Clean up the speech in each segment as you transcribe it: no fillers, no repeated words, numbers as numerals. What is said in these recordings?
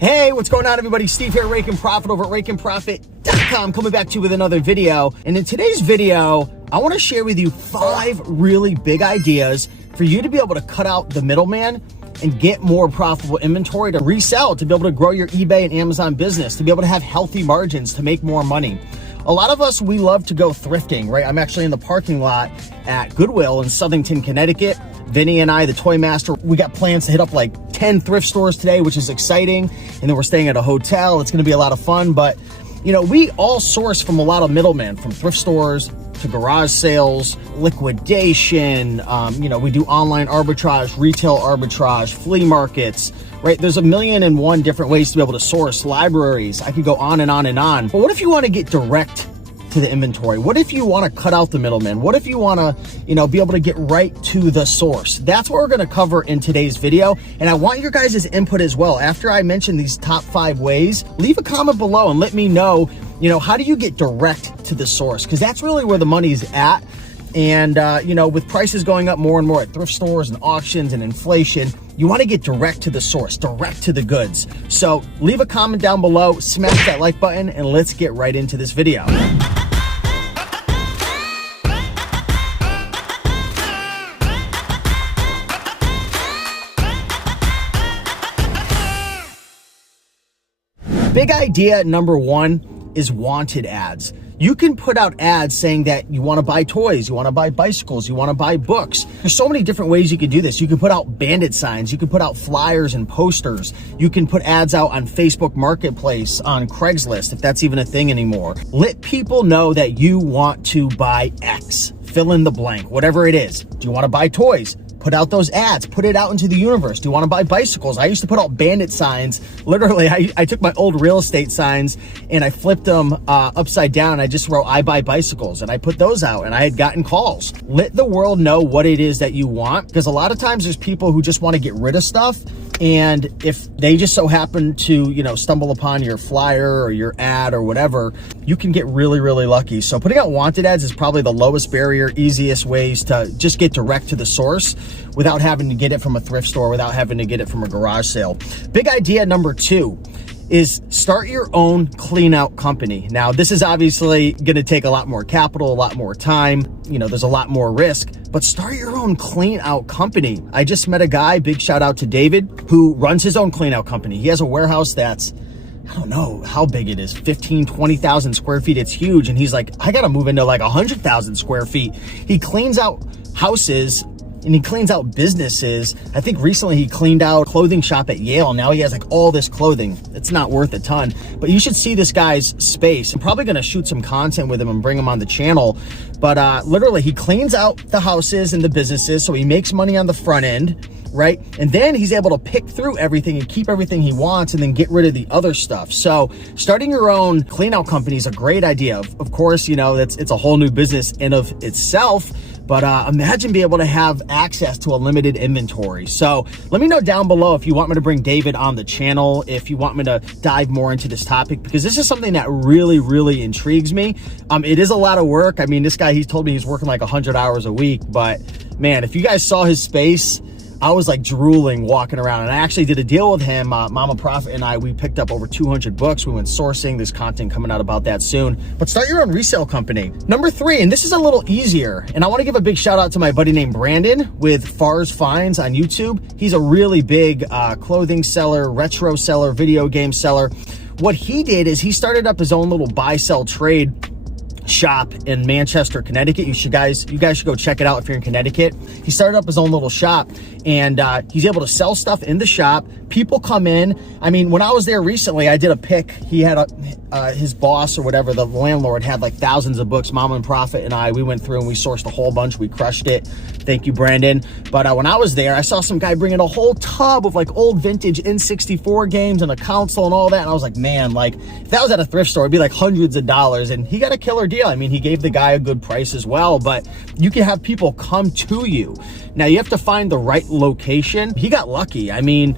Hey, what's going on, everybody? Steve here, Rake and Profit over at rakeandprofit.com, coming back to you with another video. And in today's video, I want to share with you 5 really big ideas for you to be able to cut out the middleman and get more profitable inventory to resell, to be able to grow your eBay and Amazon business, to be able to have healthy margins, to make more money. A lot of us, we love to go thrifting, right? I'm actually in the parking lot at Goodwill in Southington, Connecticut. Vinny and I, the toy master, we got plans to hit up like 10 thrift stores today, which is exciting. And then we're staying at a hotel. It's going to be a lot of fun. But, you know, we all source from a lot of middlemen, from thrift stores to garage sales, liquidation. You know, we do online arbitrage, retail arbitrage, flea markets, right? There's 1,000,001 different ways to be able to source, libraries. I could go on and on and on. But what if you want to get direct to the inventory? What if you want to cut out the middleman? What if you want to, you know, be able to get right to the source? That's what we're going to cover in today's video. And I want your guys' input as well. After I mention these top 5 ways, leave a comment below and let me know, you know, how do you get direct to the source? Because that's really where the money's at. And, you know, with prices going up more and more at thrift stores and auctions and inflation, you want to get direct to the source, direct to the goods. So leave a comment down below, smash that like button, and let's get right into this video. Big idea number 1 is wanted ads. You can put out ads saying that you want to buy toys, you want to buy bicycles, you want to buy books. There's so many different ways you can do this. You can put out bandit signs, you can put out flyers and posters. You can put ads out on Facebook Marketplace, on Craigslist, if that's even a thing anymore. Let people know that you want to buy X. Fill in the blank, whatever it is. Do you want to buy toys? Put out those ads, put it out into the universe. Do you want to buy bicycles? I used to put out bandit signs. Literally, I took my old real estate signs and I flipped them upside down. I just wrote, I buy bicycles, and I put those out, and I had gotten calls. Let the world know what it is that you want, because a lot of times there's people who just want to get rid of stuff. And if they just so happen to, you know, stumble upon your flyer or your ad or whatever, you can get really, really lucky. So putting out wanted ads is probably the lowest barrier, easiest ways to just get direct to the source without having to get it from a thrift store, without having to get it from a garage sale. Big idea number 2 is start your own clean out company. Now, this is obviously going to take a lot more capital, a lot more time. You know, there's a lot more risk, but start your own clean out company. I just met a guy, big shout out to David, who runs his own clean out company. He has a warehouse that's, I don't know how big it is, 15, 20,000 square feet. It's huge. And he's like, I got to move into like 100,000 square feet. He cleans out houses and he cleans out businesses. I think recently he cleaned out a clothing shop at Yale. Now he has like all this clothing. It's not worth a ton, but you should see this guy's space. I'm probably going to shoot some content with him and bring him on the channel. But literally he cleans out the houses and the businesses, so he makes money on the front end, right? And then he's able to pick through everything and keep everything he wants and then get rid of the other stuff. So starting your own clean out company is a great idea. Of course, you know, it's a whole new business in of itself. But imagine being able to have access to a limited inventory. So let me know down below if you want me to bring David on the channel, if you want me to dive more into this topic, because this is something that really, really intrigues me. It is a lot of work. I mean, this guy, he told me he's working like 100 hours a week, but man, if you guys saw his space, I was like drooling walking around. And I actually did a deal with him. Mama Profit and I, we picked up over 200 books. We went sourcing. There's content coming out about that soon. But start your own resale company. Number 3, and this is a little easier. And I want to give a big shout out to my buddy named Brandon with Far's Finds on YouTube. He's a really big clothing seller, retro seller, video game seller. What he did is he started up his own little buy, sell, trade shop in Manchester, Connecticut. You guys should go check it out if you're in Connecticut. He started up his own little shop, and he's able to sell stuff in the shop. People come in. I mean, when I was there recently, I did a pick. He had his boss or whatever, the landlord, had like thousands of books. Mama and Profit and I, we went through and we sourced a whole bunch. We crushed it. Thank you, Brandon. But when I was there, I saw some guy bringing a whole tub of like old vintage N64 games and a console and all that. And I was like, man, like if that was at a thrift store, it'd be like hundreds of dollars. And he got a killer deal. I mean, he gave the guy a good price as well, but you can have people come to you. Now you have to find the right location. He got lucky. I mean,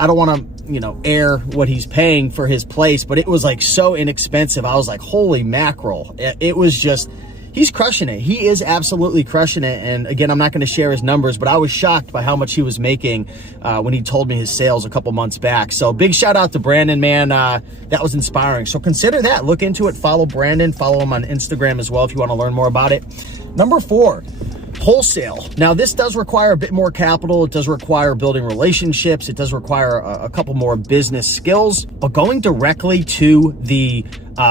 I don't want to, you know, air what he's paying for his place, but it was like so inexpensive. I was like, holy mackerel. It was just, he's crushing it. He is absolutely crushing it. And again, I'm not going to share his numbers, but I was shocked by how much he was making when he told me his sales a couple months back. So big shout out to Brandon, man. That was inspiring. So consider that. Look into it. Follow Brandon. Follow him on Instagram as well if you want to learn more about it. Number 4. Wholesale. Now, this does require a bit more capital. It does require building relationships. It does require a couple more business skills, but going directly to the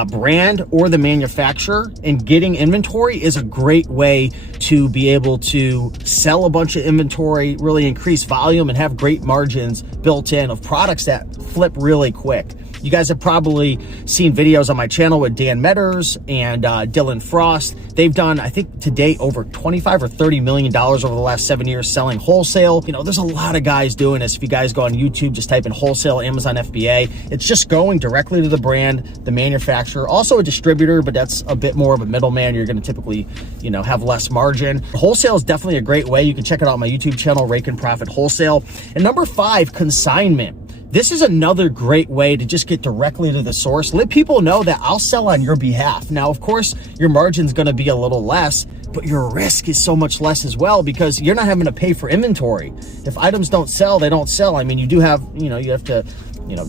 brand or the manufacturer and getting inventory is a great way to be able to sell a bunch of inventory, really increase volume, and have great margins built in of products that flip really quick. You guys have probably seen videos on my channel with Dan Metters and Dylan Frost. They've done, I think to date, over $25 or $30 million over the last 7 years selling wholesale. You know, there's a lot of guys doing this. If you guys go on YouTube, just type in wholesale, Amazon FBA. It's just going directly to the brand, the manufacturer, also a distributor, but that's a bit more of a middleman. You're going to typically, you know, have less margin. Wholesale is definitely a great way. You can check it out on my YouTube channel, Rake and Profit Wholesale. And number 5, consignment. This is another great way to just get directly to the source. Let people know that I'll sell on your behalf. Now, of course, your margin's going to be a little less, but your risk is so much less as well because you're not having to pay for inventory. If items don't sell, they don't sell. I mean, you do have, you have to,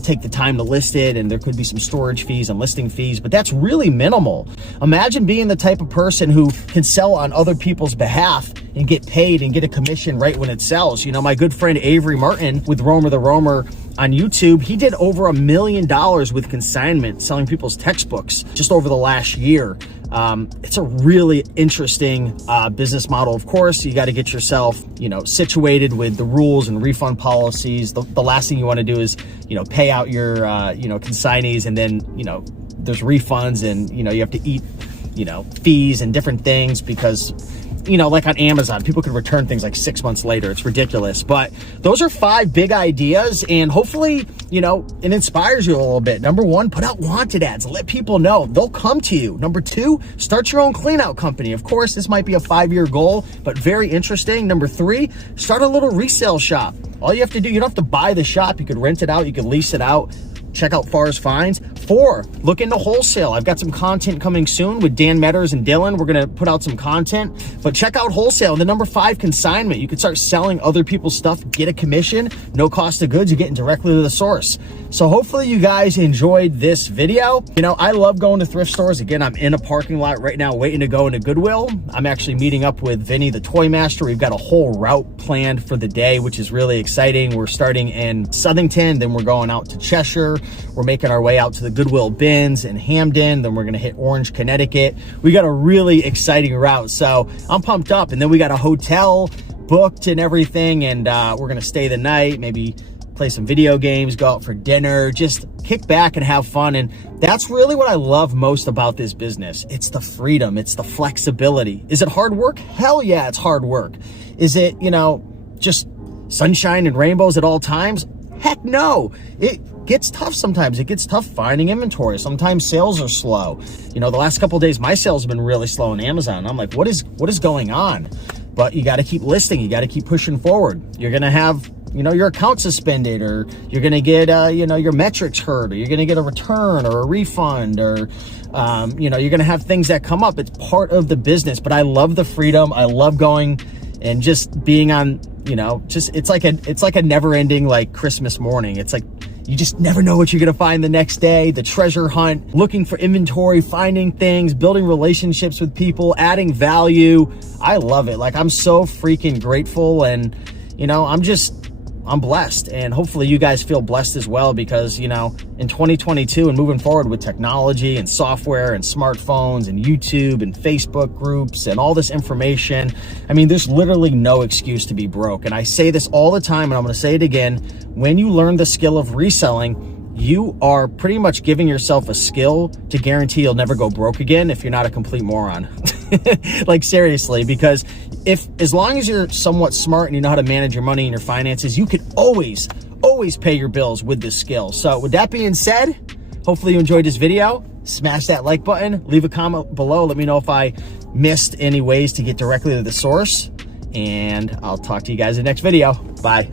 take the time to list it, and there could be some storage fees and listing fees, but that's really minimal. Imagine being the type of person who can sell on other people's behalf and get paid and get a commission right when it sells. My good friend Avery Martin with Romer the Roamer on YouTube, he did over $1 million with consignment, selling people's textbooks just over the last year. It's a really interesting business model. Of course, you got to get yourself, situated with the rules and refund policies. The last thing you want to do is, pay out your, consignees, and then, there's refunds, and, you have to eat, fees and different things because, like on Amazon, people can return things like 6 months later. It's ridiculous. But those are 5 big ideas, and hopefully, it inspires you a little bit. Number 1, put out wanted ads. Let people know. They'll come to you. Number 2, start your own cleanout company. Of course, this might be a 5-year goal, but very interesting. Number 3, start a little resale shop. All you have to do, you don't have to buy the shop. You could rent it out. You could lease it out. Check out Far's Finds. 4, look into wholesale. I've got some content coming soon with Dan Metters and Dylan. We're going to put out some content, but check out wholesale. And then number 5, consignment. You can start selling other people's stuff, get a commission, no cost of goods. You're getting directly to the source. So hopefully you guys enjoyed this video. I love going to thrift stores. Again, I'm in a parking lot right now waiting to go into Goodwill. I'm actually meeting up with Vinny, the toy master. We've got a whole route planned for the day, which is really exciting. We're starting in Southington, then we're going out to Cheshire. We're making our way out to the Goodwill bins in Hamden. Then we're going to hit Orange, Connecticut. We got a really exciting route. So I'm pumped up. And then we got a hotel booked and everything. And we're going to stay the night, maybe play some video games, go out for dinner, just kick back and have fun. And that's really what I love most about this business. It's the freedom. It's the flexibility. Is it hard work? Hell yeah, it's hard work. Is it, just sunshine and rainbows at all times? Heck no. It gets tough sometimes. It gets tough finding inventory. Sometimes sales are slow. The last couple of days, my sales have been really slow on Amazon. I'm like, what is going on? But you got to keep listing. You got to keep pushing forward. You're going to have, your account suspended, or you're going to get, your metrics hurt, or you're going to get a return or a refund, or, you're going to have things that come up. It's part of the business, but I love the freedom. I love going and just being on, it's like a never ending, like Christmas morning. It's like, you just never know what you're going to find the next day. The treasure hunt, looking for inventory, finding things, building relationships with people, adding value. I love it. Like, I'm so freaking grateful, and, I'm blessed, and hopefully you guys feel blessed as well, because, in 2022 and moving forward with technology and software and smartphones and YouTube and Facebook groups and all this information, I mean, there's literally no excuse to be broke. And I say this all the time, and I'm going to say it again. When you learn the skill of reselling, you are pretty much giving yourself a skill to guarantee you'll never go broke again if you're not a complete moron. Like, seriously, because as long as you're somewhat smart and you know how to manage your money and your finances, you can always pay your bills with this skill. So with that being said, hopefully you enjoyed this video. Smash that like button, leave a comment below. Let me know if I missed any ways to get directly to the source, and I'll talk to you guys in the next video. Bye.